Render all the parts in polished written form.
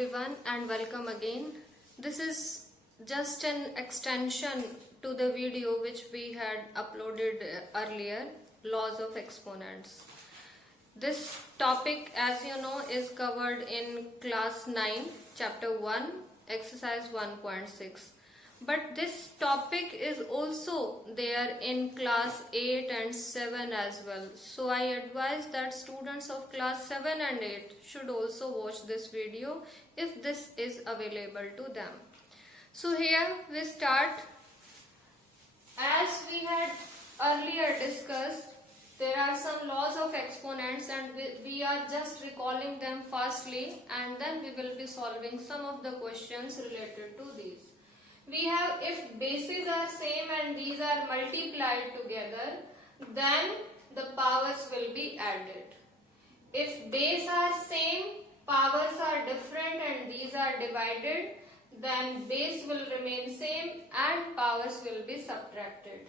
everyone and welcome again. This is just an extension to the video which we had uploaded earlier, laws of exponents. This topic, as you know, is covered in class 9, chapter 1, exercise 1.6. But this topic is also there in class 8 and 7 as well. So I advise that students of class 7 and 8 should also watch this video if this is available to them. So here we start. As we had earlier discussed, there are some laws of exponents and we are just recalling them fastly, and then we will be solving some of the questions related to these. We have, if bases are same and these are multiplied together, then the powers will be added. If base are same, powers are different and these are divided, then base will remain same and powers will be subtracted.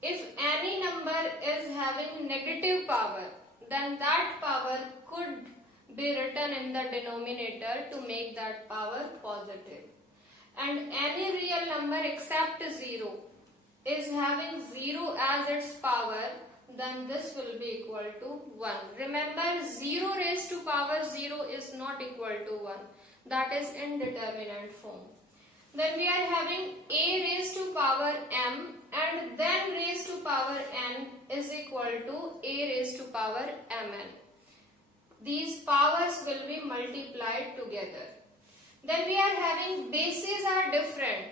If any number is having negative power, then that power could be written in the denominator to make that power positive. And any real number except 0 is having 0 as its power, then this will be equal to 1. Remember, 0 raised to power 0 is not equal to 1. That is indeterminate form. Then we are having a raised to power m and then raised to power n is equal to a raised to power mn. These powers will be multiplied together. Then we are having bases are different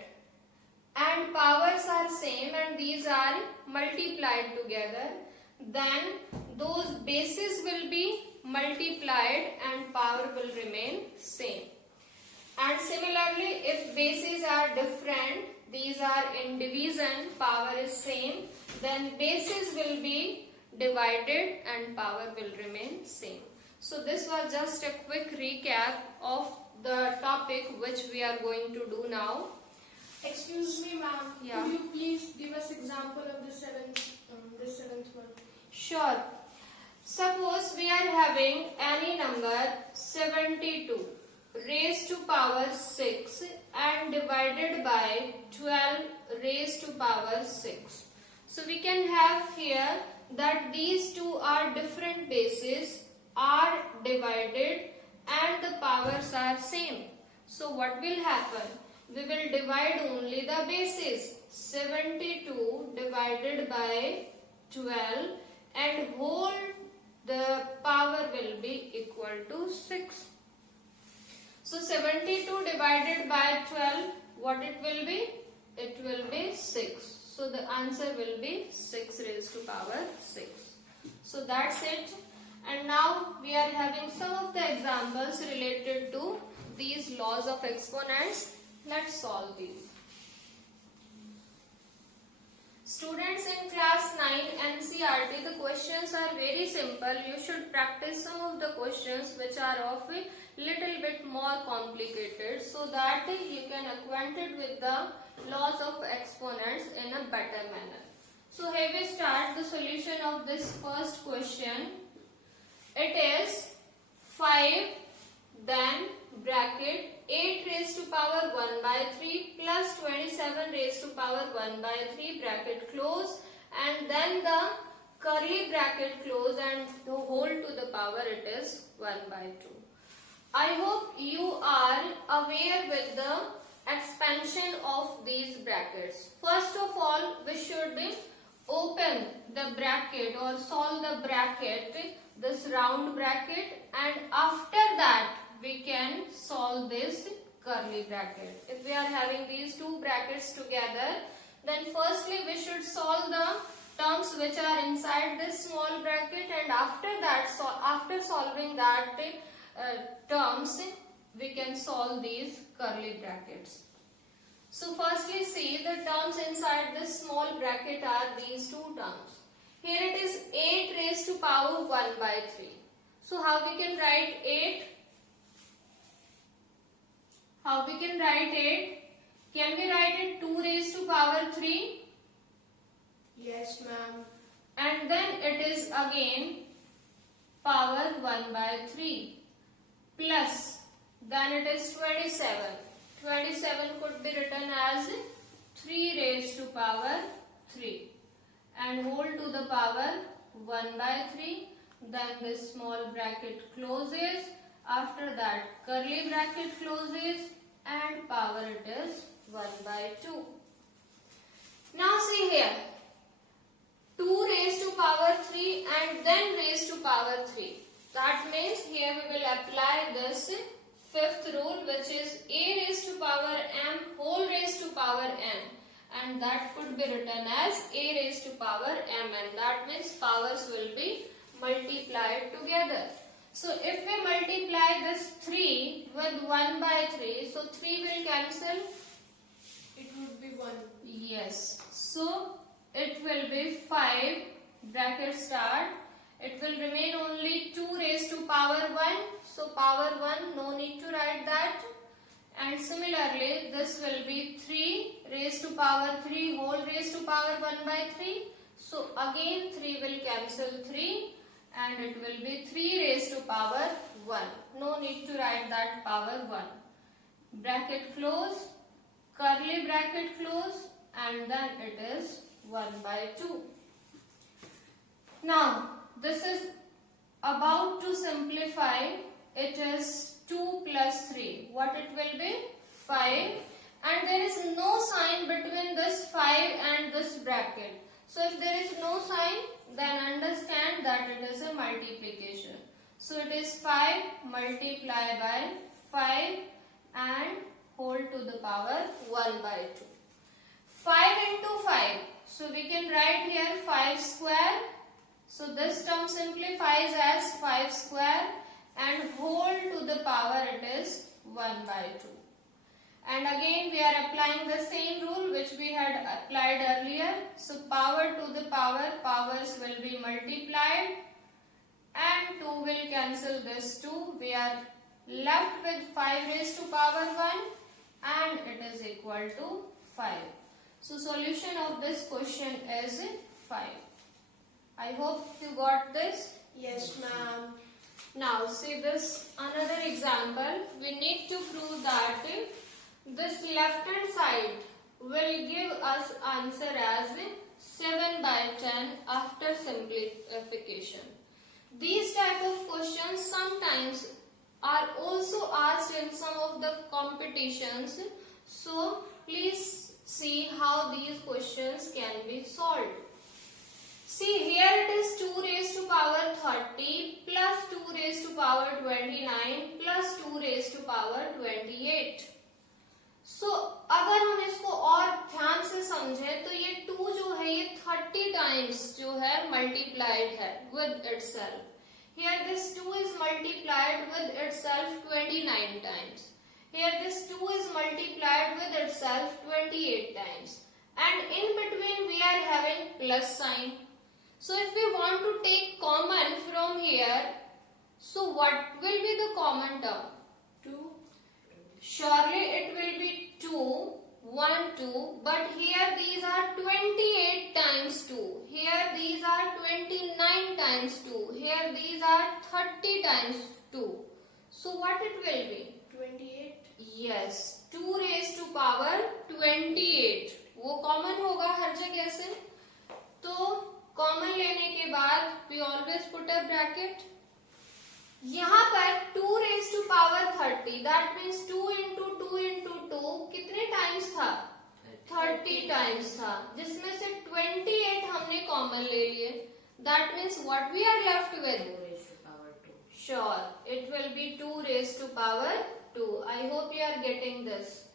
and powers are same and these are multiplied together. Then those bases will be multiplied and power will remain same. And similarly, if bases are different, these are in division, power is same, then bases will be divided and power will remain same. So this was just a quick recap of the topic which we are going to do now. Excuse me, ma'am. Yeah. Could you please give us example of the seventh one? Sure. Suppose we are having any number 72 raised to power 6 and divided by 12 raised to power 6. So we can have here that these two are different bases, are divided and the powers are same. So what will happen? We will divide only the bases. 72 divided by 12 and whole the power will be equal to 6. So 72 divided by 12, what it will be? It will be 6. So the answer will be 6 raised to power 6. So that's it. And now we are having some of the examples related to these laws of exponents. Let's solve these. Students in class 9 NCERT, the questions are very simple. You should practice some of the questions which are of a little bit more complicated so that you can acquainted with the laws of exponents in a better manner. So here we start the solution of this first question. It is 5 then bracket 8 raised to power 1 by 3 plus 27 raised to power 1 by 3 bracket close and then the curly bracket close and the whole to the power it is 1 by 2. I hope you are aware with the expansion of these brackets. First of all, we should open the bracket or solve the bracket, this round bracket, and after that we can solve this curly bracket. If we are having these two brackets together, then firstly we should solve the terms which are inside this small bracket, and after that, after solving that terms, we can solve these curly brackets. So firstly see the terms inside this small bracket are these two terms. Here it is 8 raised to power 1 by 3. So how we can write 8? How we can write 8? Can we write it 2 raised to power 3? Yes, ma'am. And then it is again power 1 by 3 plus then it is 27. 27 could be written as 3 raised to power 3 and whole to the power 1 by 3. Then this small bracket closes. After that curly bracket closes and power it is 1 by 2. Now see here, 2 raised to power 3 and then raised to power 3. That means here we will apply this fifth rule, which is a raised to power m whole raised to power n, and that could be written as a raised to power mn. That means powers will be multiplied together. So if we multiply this 3 with 1 by 3, so 3 will cancel. It would be 1. Yes. So it will be 5 bracket start. It will remain only 2 raised to power 1. So power 1, no need to write that. And similarly, this will be 3 raised to power 3 whole raised to power 1 by 3. So again 3 will cancel 3 and it will be 3 raised to power 1. No need to write that power 1. Bracket close, curly bracket close, and then it is 1 by 2. Now this is about to simplify. It is 2 plus 3. What it will be? 5. And there is no sign between this 5 and this bracket. So if there is no sign, then understand that it is a multiplication. So it is 5 multiplied by 5 and whole to the power 1 by 2. 5 into 5. So we can write here 5 square. So this term simplifies as 5 square and whole to the power it is 1 by 2. And again we are applying the same rule which we had applied earlier. So power to the power, powers will be multiplied and 2 will cancel this 2. We are left with 5 raised to power 1 and it is equal to 5. So solution of this question is 5. I hope you got this. Yes, ma'am. Now see this another example. We need to prove that this left hand side will give us answer as 7 by 10 after simplification. These type of questions sometimes are also asked in some of the competitions. So please see how these questions can be solved. See, here it is 2 raised to power 30 plus 2 raised to power 29 plus 2 raised to power 28. So अगर हम इसको और ध्यान से समझे तो ये 2 जो है ये 30 टाइम्स जो है मल्टीप्लाइड है with itself. Here this 2 is multiplied with itself 29 times. Here this 2 is multiplied with itself 28 times. And in between we are having plus sign. So if we want to take common from here, so what will be the common term? 2. Surely it will be 2, 1, 2, but here these are 28 times 2. Here these are 29 times 2. Here these are 30 times 2. So what it will be? 28. Yes, 2 raised to power 28. वो common होगा हर जगह से. तो common लेने के बाद we always put a bracket. यहाँ पर 2 raised to power 30. That means 2 into 2 into 2 कितने टाइम्स था? 30 टाइम्स था, जिसमें से 28 हमने कॉमन ले लिए. That means what we are left with? 2 raised to power 2. Sure, it will be 2 raised to power 2. I hope you are getting this.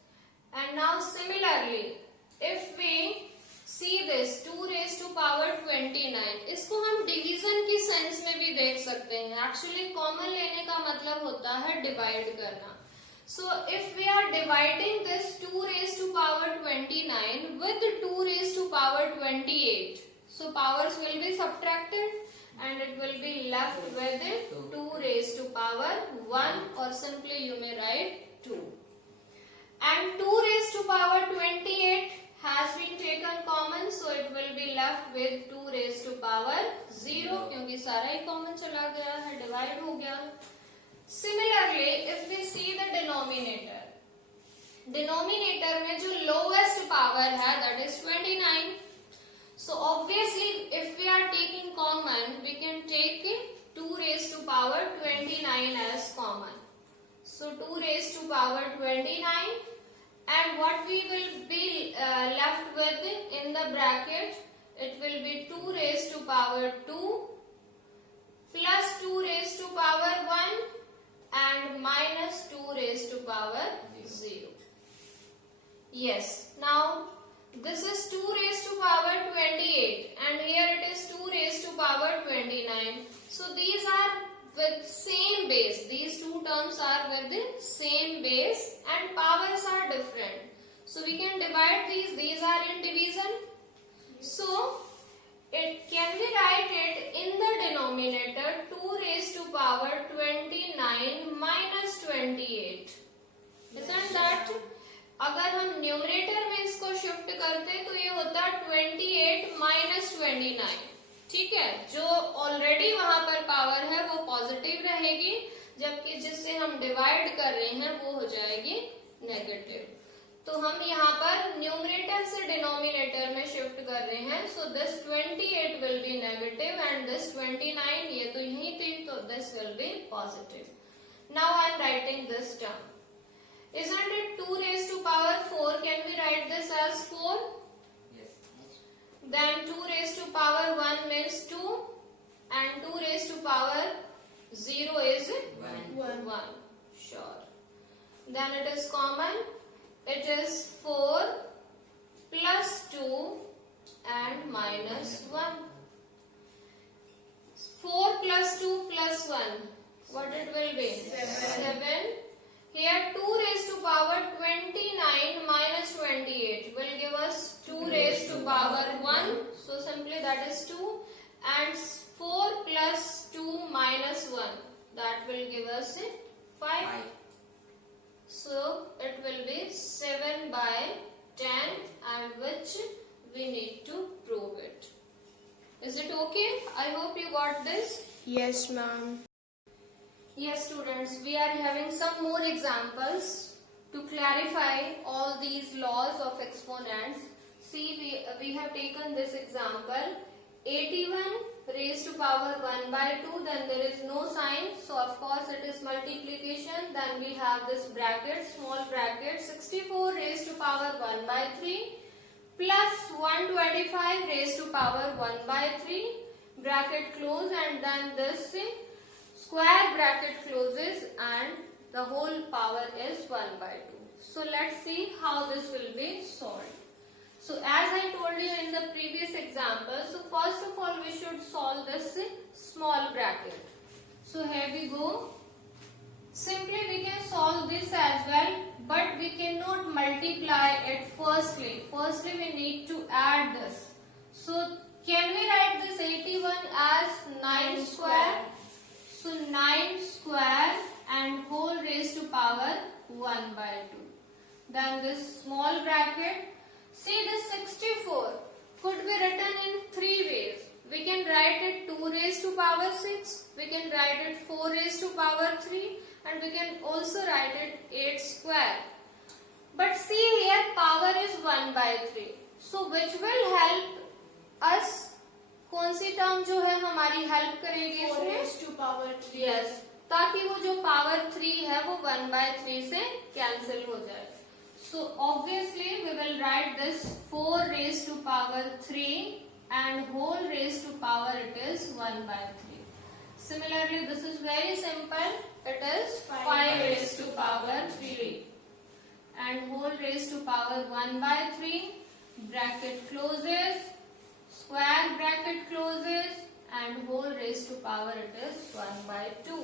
And now similarly, if we see this 2 raised to power 29, इसको हम division की sense में भी देख सकते हैं. Actually common लेने का मतलब होता है डिवाइड करना. So if we are dividing this 2 raised to power 29 with 2 raised to power 28, so powers will be subtracted and it will be left with 2 raised to power 1, or simply you may write 2. And 2 raised to power 28 has been taken common, so it will be left with 2 raised to power 0, क्योंकि सारा ही common चला गया है, divide हो गया. Similarly, if we see the denominator में जो lowest power है that is 29. So obviously if we are taking common we can take 2 raised to power 29 as common. So 2 raised to power 29, and what we will be left with in the bracket, it will be 2 raised to power 2 plus 2 raised to power 1 and minus 2 raised to power 0. Yes, now this is 2 raised to power 28 and here it is 2 raised to power 29. So these are with same base. These two terms are with the same base and powers are different. So we can divide these. These are in division. So can we write it in the denominator 2 raised to power 29 minus 28. Isn't that? अगर हम numerator में इसको shift करते तो ये होता 28 minus 29. ठीक है, जो ऑलरेडी वहां पर पावर है वो पॉजिटिव रहेगी, जबकि जिससे हम डिवाइड कर रहे हैं वो हो जाएगी नेगेटिव. तो हम यहाँ पर न्यूमरेटर से डिनोमिनेटर में शिफ्ट कर रहे हैं. So this 28 will be negative and this 29, ये तो यही थी, तो this will be positive. Now I am writing this term. Isn't it 2 raised to power 4? Can we write this as 4? Yes. Then 2 raised to power 1 means 2 and 2 raised to power 0 is 1. Sure. Then it is common. It is 4 plus 2 and minus 1. 4 plus 2 plus 1. What it will be? 7. Here 2 raised to power 29 minus 28 will give us 2 raised to power 1. So simply that is 2, and 4 plus 2 minus 1, that will give us 5. So it will be 7 by 10, and which we need to prove it. Is it okay? I hope you got this. Yes, ma'am. Yes, students, we are having some more examples to clarify all these laws of exponents. See, we have taken this example, 81 raised to power 1 by 2, then there is no sign, so of course it is multiplication. Then we have this bracket, small bracket, 64 raised to power 1 by 3 plus 125 raised to power 1 by 3, bracket close, and then this square bracket closes and the whole power is 1 by 2. So let's see how this will be solved. So as I told you in the previous example, so first of all we should solve this small bracket. So here we go. Simply we can solve this as well, but we cannot multiply it firstly. Firstly we need to add this. So can we write this 81 as 9 square? So 9 square and whole raised to power 1 by 2. Then this small bracket. See, this 64 could be written in 3 ways. We can write it 2 raised to power 6. We can write it 4 raised to power 3. And we can also write it 8 square. But see here, power is 1 by 3. So which will help us? कौन सी term जो है हमारी help करेगी इसमें? power 3. Yes, ताकि वो जो power 3 है वो 1 by 3 से कैंसिल हो जाए. So obviously we will write this 4 raised to power 3 and whole raised to power it is 1 by 3. Similarly, this is very simple. It is 5 raised to power 3 and whole raised to power 1 by 3. Bracket closes. Square bracket closes and whole raised to power it is 1 by 2.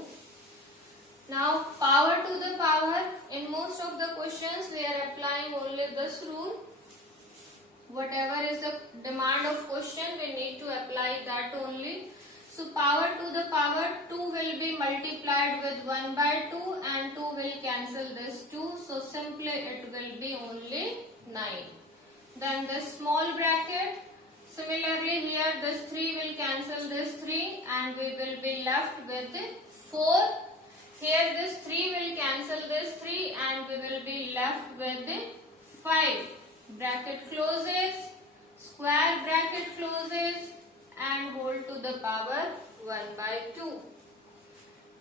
Now power to the power, in most of the questions we are applying only this rule. Whatever is the demand of question we need to apply that only. So power to the power, 2 will be multiplied with 1 by 2 and 2 will cancel this 2. So simply it will be only 9. Then this small bracket. Similarly here this 3 will cancel this 3 and we will be left with 4. Here this 3 will cancel cancel this 3 and we will be left with 5. Bracket closes, square bracket closes and whole to the power 1 by 2.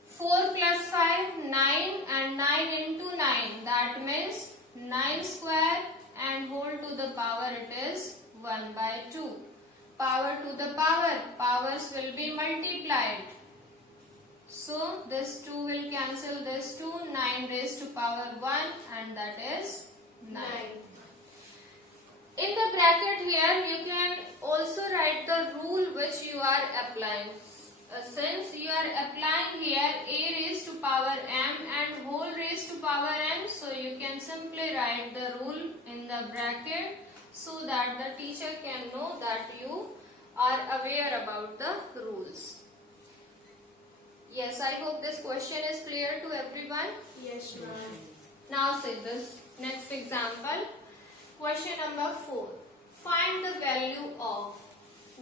4 plus 5, 9 and 9 into 9, that means 9 square and whole to the power it is 1 by 2. Power to the power, powers will be multiplied. So this 2 will cancel this 2, 9 raised to power 1 and that is 9. In the bracket here you can also write the rule which you are applying. Since you are applying here a raised to power m and whole raised to power m, so you can simply write the rule in the bracket so that the teacher can know that you are aware about the rules. Yes, I hope this question is clear to everyone. Yes, ma'am. Now say this next example. Question number 4. Find the value of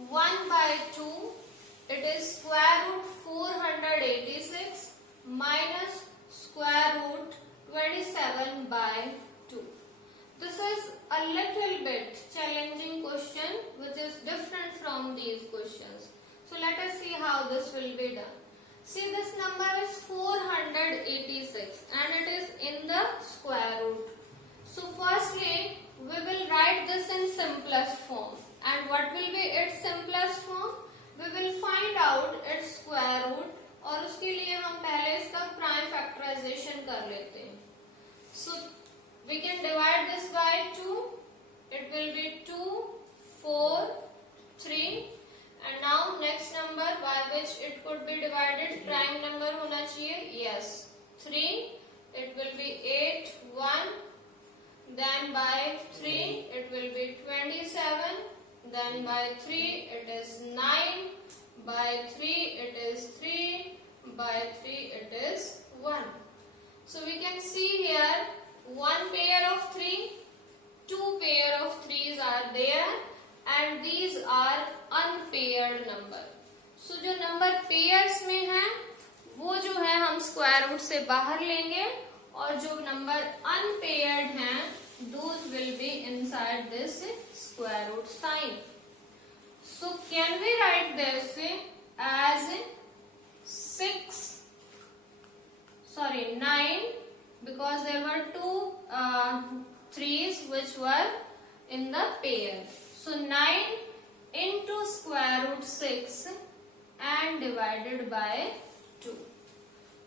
1 by 2. It is square root 486 minus square root 27 by 2. This is a little bit challenging question which is different from these questions. So let us see how this will be done. See, this number is 486 and it is in the square root. So firstly we will write this in simplest form. And what will be its simplest form? We will find out its square root और उसके लिए हम पहले इसका prime factorization कर लेते हैं. So we can divide this by 2. It will be 2, 4, 3. And now next number by which it could be divided, prime number होना चाहिए. Yes, 3. It will be 8, 1. Then by 3 it will be 27. Then by 3 it is 9. By 3 it is 3. By 3 it is 1. So we can see here one pair of 3, two pair of 3s are there and these are unpaired number. So जो number pairs में है वो जो है हम square root से बाहर लेंगे और जो number unpaired हैं those will be inside this square root sign. So can we write this as 9 because there were two 3s which were in the pair. So 9 into square root 6 and divided by 2.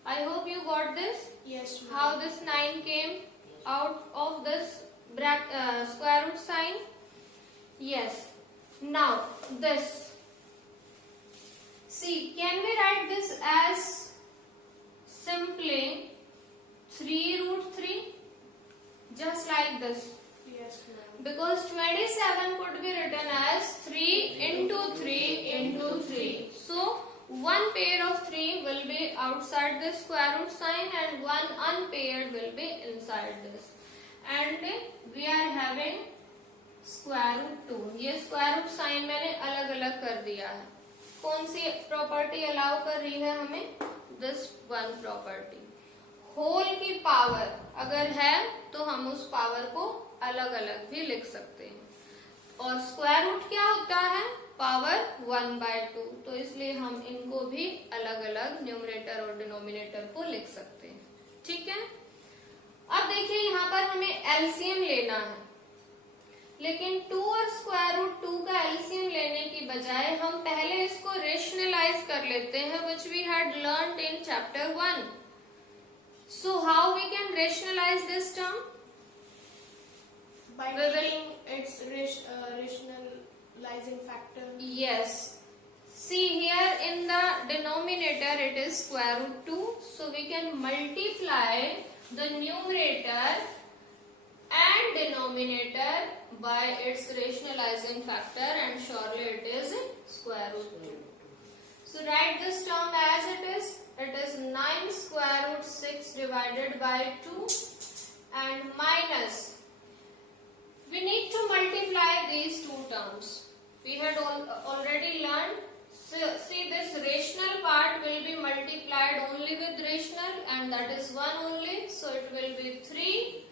I hope you got this. Yes, ma'am. How this 9 came out of this square root sign? Yes. Now this. See, can we write this as simply 3 root 3? Just like this. Yes, ma'am. Because 27 could be written as 3 into 3 into 3. So one pair of 3 will be outside the square root sign and one unpaired will be inside this. And we are having square root 2. ये square root sign मैंने अलग अलग कर दिया है. कौन सी property allow कर रही है हमें? This one property. होल की पावर अगर है तो हम उस पावर को अलग अलग भी लिख सकते हैं. और स्क्वायर रूट क्या होता है? Power 1 by 2. तो इसलिए हम इनको भी अलग अलग न्यूमरेटर और डिनोमिनेटर को लिख सकते हैं. ठीक है. अब देखिए यहाँ पर हमें एलसीएम लेना है, लेकिन 2 और स्क्वायर रूट 2 का एलसीएम लेने की बजाय हम पहले इसको रेशनलाइज कर लेते हैं, which we had learned in chapter 1. So how we can rationalize this term? By We will- taking its rationalizing factor. Yes. See here in the denominator it is square root 2. So we can multiply the numerator and denominator by its rationalizing factor and surely it is square root 2. So write this term as it is. It is 9 square root 6 divided by 2 and minus. We need to multiply these two terms. We had already learned So see, this rational part will be multiplied only with rational, and that is 1 only, so it will be 3,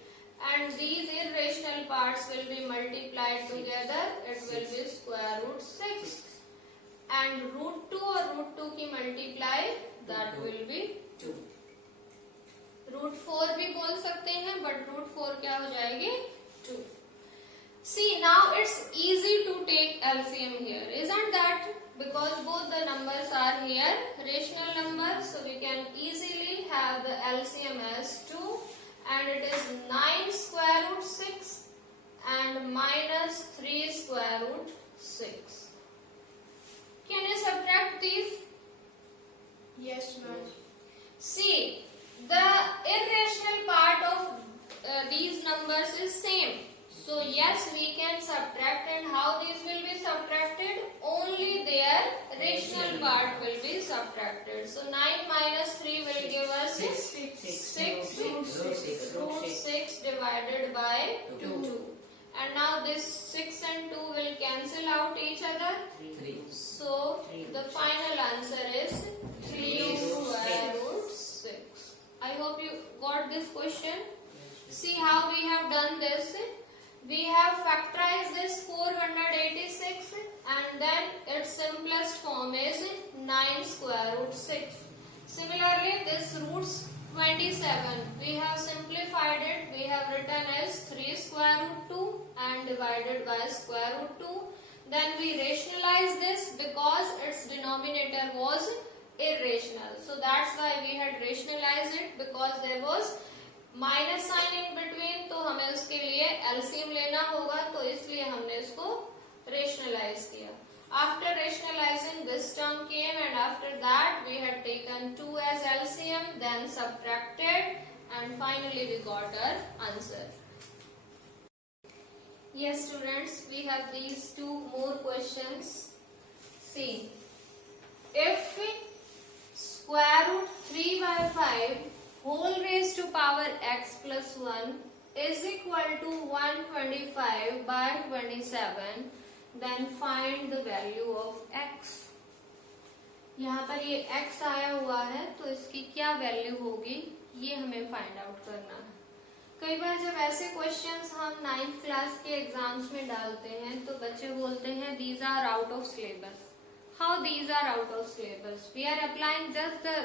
and these irrational parts will be multiplied together, it will be square root 6, and root 2 और root 2 की multiply, that will be 2. root 4 भी बोल सकते हैं, but root 4 क्या हो जाएगी? 2. See, now it's easy to take LCM here, isn't that? Because both the numbers are here rational numbers, so we can easily have the LCM as 2, and it is 9 square root 6 and minus 3 square root 6. Can you subtract these? Yes, ma'am. See, the irrational part of these numbers is same. So yes, we can subtract, and how these will be subtracted? Only their rational part will be subtracted. So 9 minus 3 will give us 6 root 6 divided by 2. And now this 6 and 2 will cancel out each other. 3. So the final answer is 3 square root 6. I hope you got this question. See how we have done this. We have factorized this 486, and then its simplest form is 9 square root 6. Similarly, this roots 27, we have simplified it. We have written as 3 square root 2 and divided by square root 2. Then we rationalize this because its denominator was irrational. So that's why we had rationalized it, because there was minus sign in between, तो हमें उसके लिए LCM लेना होगा, तो इसलिए हमने इसको रेशनलाइज किया. After rationalising this term came, and after that we had taken 2 as LCM, then subtracted, and finally we got our answer. Yes, students, we have these 2 more questions. See, if square root 3 by 5 whole raised to power x plus 1 is equal to 125 by 27, then find the value of x. यहाँ पर ये x आया हुआ है, तो इसकी क्या value होगी ये हमें फाइंड आउट करना है. कई बार जब ऐसे क्वेश्चंस हम 9th क्लास के एग्जाम्स में डालते हैं, तो बच्चे बोलते हैं these are out of syllabus. How these are out of syllabus? We are applying just the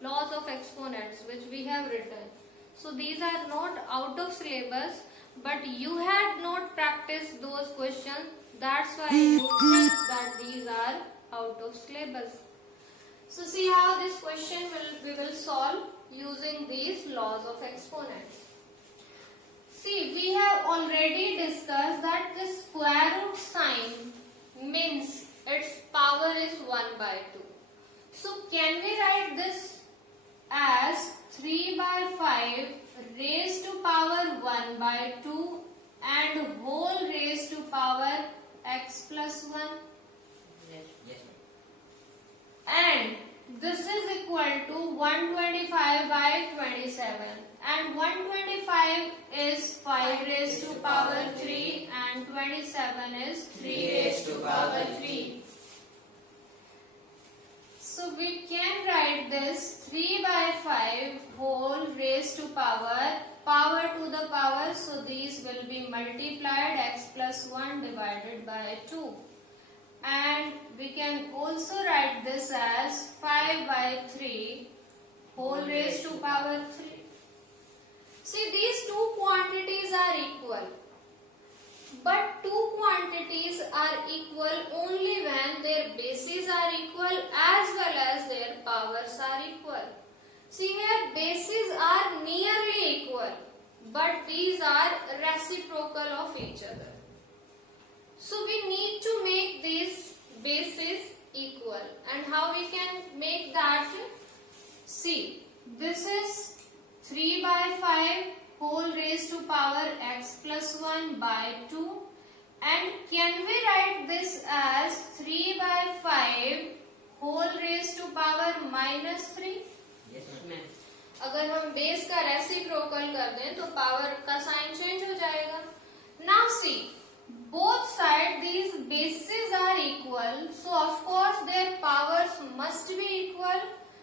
laws of exponents which we have written. So these are not out of syllabus, but you had not practiced those questions. That's why you think that these are out of syllabus. So see how this question we will solve using these laws of exponents. See, we have already discussed that the square root sign means its power is 1 by 2. So can we write this as 3 by 5 raised to power 1 by 2 and whole raised to power x plus 1? Yes. And this is equal to 125 by 27. And 125 is 5 raised to power 3 and 27 is 3 raised to power 3. So we can write this 3 by 5 whole raised to power to the power. So these will be multiplied x plus 1 divided by 2. And we can also write this as 5 by 3 whole raised to power 3. See, these 2 quantities are equal. But 2 quantities are equal only when their bases are equal as well as their powers are equal. See here, bases are nearly equal, but these are reciprocal of each other. So we need to make these bases equal. And how we can make that? See, this is 3 by 5 whole raised to power x plus 1 by 2, and can we write this as 3 by 5 whole raised to power minus 3? Yes, ma'am. अगर हम base का reciprocal कर दें तो power का sign change हो जाएगा. Now see, both sides these bases are equal, so of course their powers must be equal.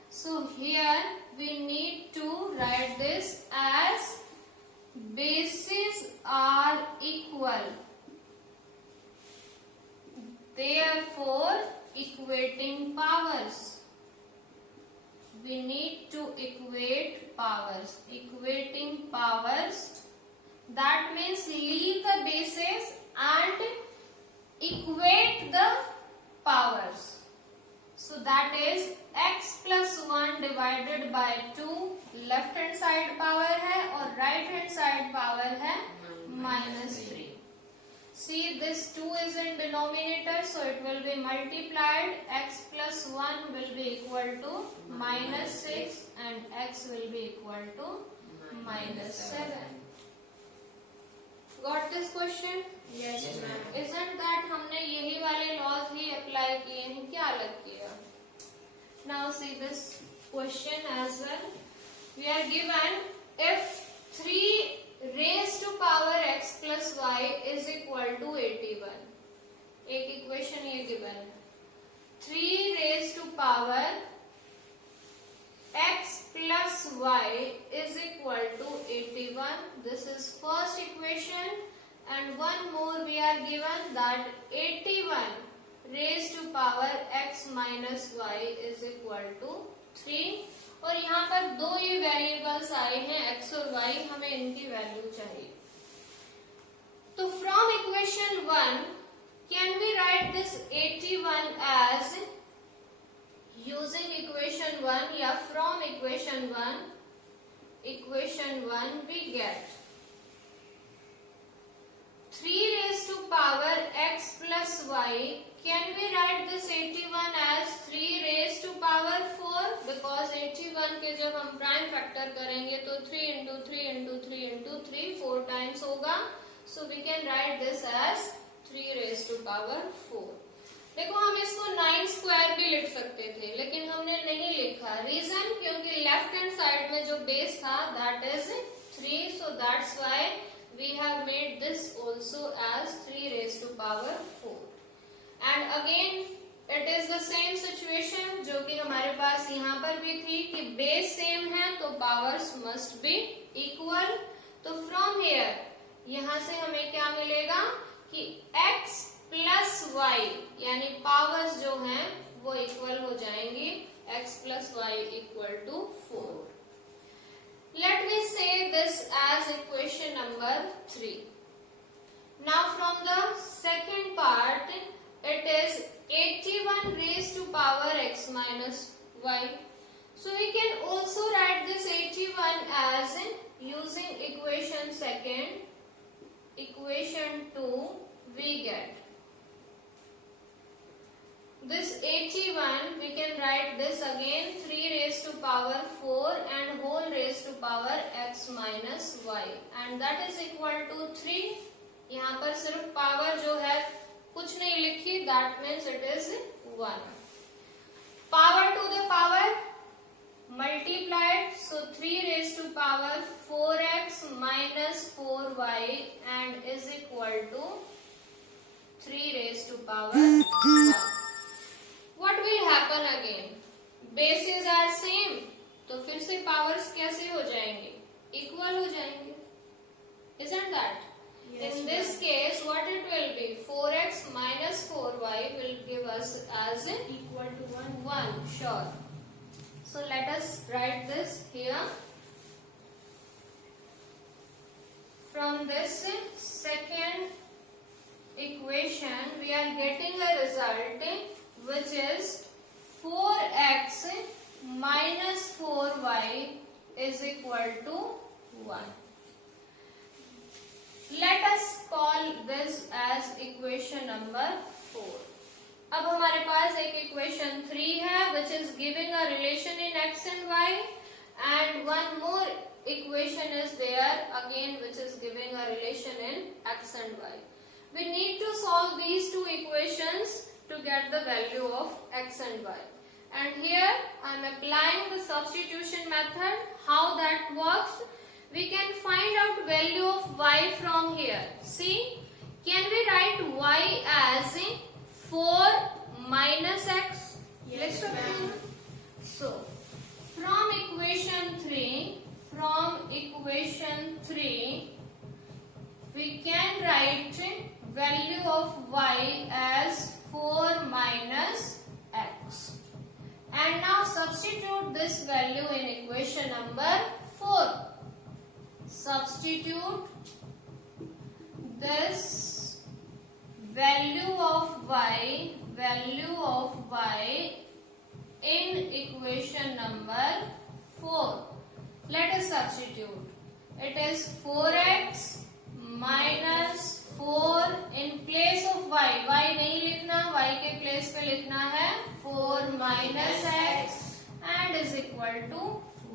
So here we need to write this as bases are equal, therefore equating powers. We need to equate powers. Equating powers, that means leave the bases and equate the powers. So that is x plus 1 divided by 2, left hand side power है और right hand side power है minus 3. See, this 2 is in denominator, so it will be multiplied. X plus 1 will be equal to minus 6 and x will be equal to minus 7. Got this question? Yes, ma'am. Isn't that हमने यही वाले laws ही apply किए हैं, क्या अलग किया? Now see this question as well. We are given if 3 raised to power x plus y is equal to 81. एक equation ये given है. 3 raised to power x plus y is equal to 81. This is first equation, and one more we are given that 81 raised to power x minus y is equal to 3. और यहाँ पर दो ये variables आए हैं x और y, हमें इनकी वैल्यू चाहिए. तो from equation 1 can we write this 81 as, using equation 1 या from equation 1 we get 3 raised to power x plus y. Can we write this 81 as 3 raised to power 4? Because 81 के जब हम prime factor करेंगे तो 3 into 3 into 3 into 3 4 times होगा. So we can write this as 3 raised to power 4. देखो हम इसको 9 square भी लिख सकते थे, लेकिन हमने नहीं लिखा. रीजन, क्योंकि लेफ्ट हैंड साइड में जो बेस था that is 3, so that's why we have made this also as 3 raised to power 4. And again it is the same situation जो कि हमारे पास यहाँ पर भी थी कि बेस सेम है तो पावर्स मस्ट बी इक्वल. तो फ्रॉम हियर यहाँ से हमें क्या मिलेगा कि x प्लस y यानी पावर्स जो हैं वो इक्वल हो जाएंगी. x plus y equal to 4. Let me say this as equation number 3. Now from the second part, it is 81 raised to power x minus y. So we can also write this 81 as using equation second, equation 2, we get this 81, we can write this again 3 raised to power 4 and whole raised to power x minus y, and that is equal to 3. यहाँ पर सिर्फ power जो है कुछ नहीं लिखी, that means it is 1. Power to the power multiplied, so 3 raised to power 4x minus 4y and is equal to 3 raised to power 1. What will happen again? Bases are same, तो फिर से powers कैसे हो जाएंगे? Equal हो जाएंगे. Isn't that? Yes, In this case, what it will be? 4x minus 4y will give us as equal to 1. 1, sure. So let us write this here. From this second equation, we are getting a result which is 4x minus 4y is equal to 1. Let us call this as equation number 4. अब हमारे पास एक equation 3 है which is giving a relation in x and y, and one more equation is there again which is giving a relation in x and y. We need to solve these two equations to get the value of x and y. And here I am applying the substitution method. How that works? We can find out value of y from here. See, Can we write y as 4 minus x? Yes, ma'am. So, from equation 3, we can write value of y as 4 minus x. And now substitute this value in equation number 4. Substitute this value of y in equation number 4. Let us substitute. It is 4x minus 4 in place of y. y नहीं लिखना, y के place पे लिखना है 4 minus x and is equal to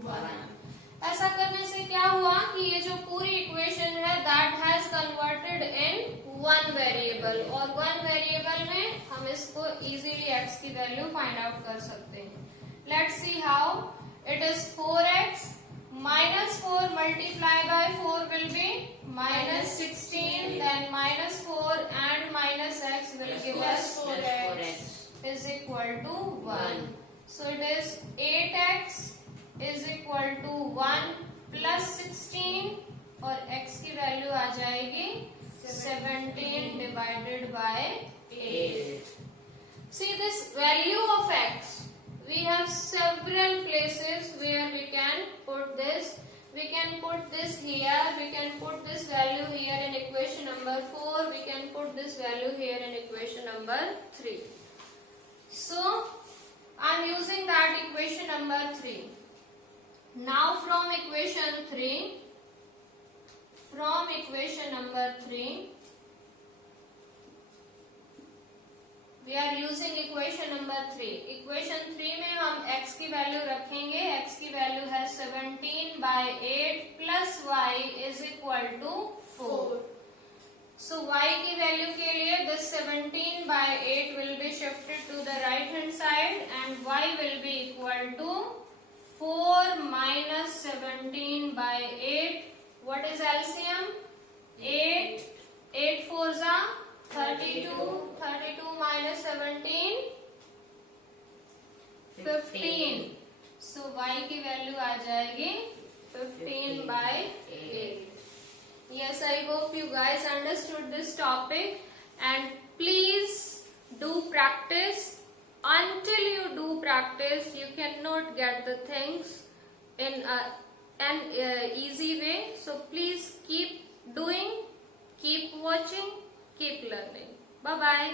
1. ऐसा करने से क्या हुआ कि ये जो पूरी इक्वेशन है that has converted in one variable, और one variable में हम इसको easily x की वैल्यू फाइंड आउट कर सकते हैं. Let's see how. It is 4x minus 4 multiplied by 4 will be minus 16, then minus 4 and minus x will give us 4x is equal to 1. So it is 8x is equal to 1 plus 16 और x की value आ जाएगी 17 divided by 8. See this value of x. We have several places where we can put this. We can put this here. We can put this value here in equation number 4. We can put this value here in equation number 3. So I am using that equation number 3. Now from equation number 3, we are using equation number 3. Equation 3 में हम x की value रखेंगे. x की value है 17 by 8 plus y is equal to 4. So y की value के लिए this 17 by 8 will be shifted to the right hand side and y will be equal to 4 minus 17 by 8. What is LCM? 8. 8 fours are 32. 32 minus 17 15. So y की value आ जाएगी 15 by 8. Yes, I hope you guys understood this topic, and please do practice. Until you do practice, you cannot get the things in an easy way. So please keep doing, keep watching, keep learning. Bye bye.